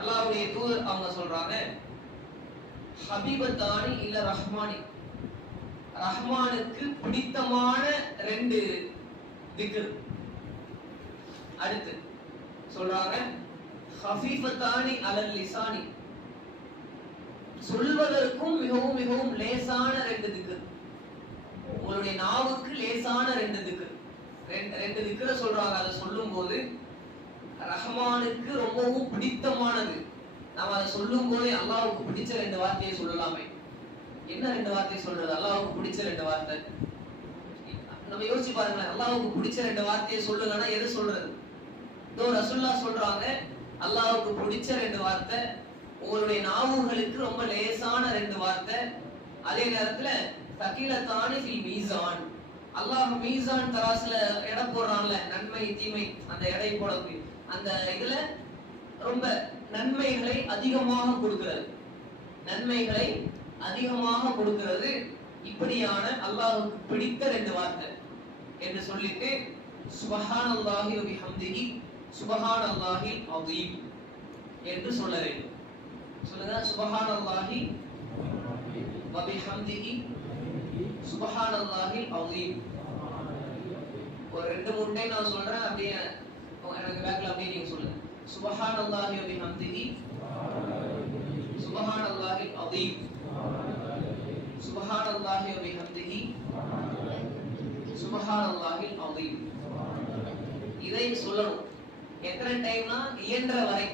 அல்லாவுடைய தூதர் அவங்க சொல்றாங்க ஹபீபத்தானி இல்ல ரஹ்மானி. ரஹ்மானுக்கு பிடித்தமான ரெண்டு திக்ர். அடுத்து சொல்றாங்க ஹபீபத்தானி அலல் லிசானி. சொல்வதற்கும் மிகவும் மிகவும் லேசான ரெண்டு திக்கு உங்களுடைய நாவுக்கு லேசான ரெண்டு திக்கு ரெண்டு ரெண்டு திக்குல சொல்றாங்க அதை சொல்லும் போது ரஹ்மானுக்கு ரொம்பவும் பிடித்தமானது. நம்ம அதை சொல்லும் போதே அல்லாவுக்கு பிடிச்ச ரெண்டு வார்த்தையை சொல்லலாமே. என்ன ரெண்டு வார்த்தை சொல்றது? அல்லாவுக்கு பிடிச்ச ரெண்டு வார்த்தை. நம்ம யோசிச்சு பாருங்களேன் அல்லாவுக்கு பிடிச்ச ரெண்டு வார்த்தையை சொல்லுங்கன்னா எது சொல்றது? இதோ ரசுல்லா சொல்றாங்க அல்லாவுக்கு பிடிச்ச ரெண்டு வார்த்தை உங்களுடைய நாவுகளுக்கு ரொம்ப லேசான ரெண்டு வார்த்தை. அதே நேரத்துல தகிலத்தானி ஃபில் மீசான். அல்லாஹ் மீசான் தராசுல எடை போடுறான்ல நன்மை தீமை அந்த எடை போடக்கூடிய. அந்த இதுல ரொம்ப நன்மைகளை அதிகமாக கொடுக்கிறது. நன்மைகளை அதிகமாக கொடுக்கிறது இப்படியான அல்லாஹுக்கு பிடித்த ரெண்டு வார்த்தை என்று சொல்லிட்டு சுபஹானல்லாஹி வ சுபஹான் அல்லாஹி அதீம் என்று சொல்ல வேண்டும். சொல்லுங்க சுபஹானல்லாஹி வ பிஹம்திஹி சுபஹானல்லாஹி ஒரு ரெண்டு மூணு டைம் நான் சொல்றேன் அப்படியே எனக்கு பேக்ல அப்படியே நீங்க சொல்லுங்க. சுபஹானல்லாஹி வ பிஹம்திஹி சுபஹானல்லாஹி அஸீம் சுபஹானல்லாஹி வ பிஹம்திஹி சுபஹானல்லாஹி அஸீம் இதை சொல்லணும். எத்தனை டைம்னா இயன்ற வரை.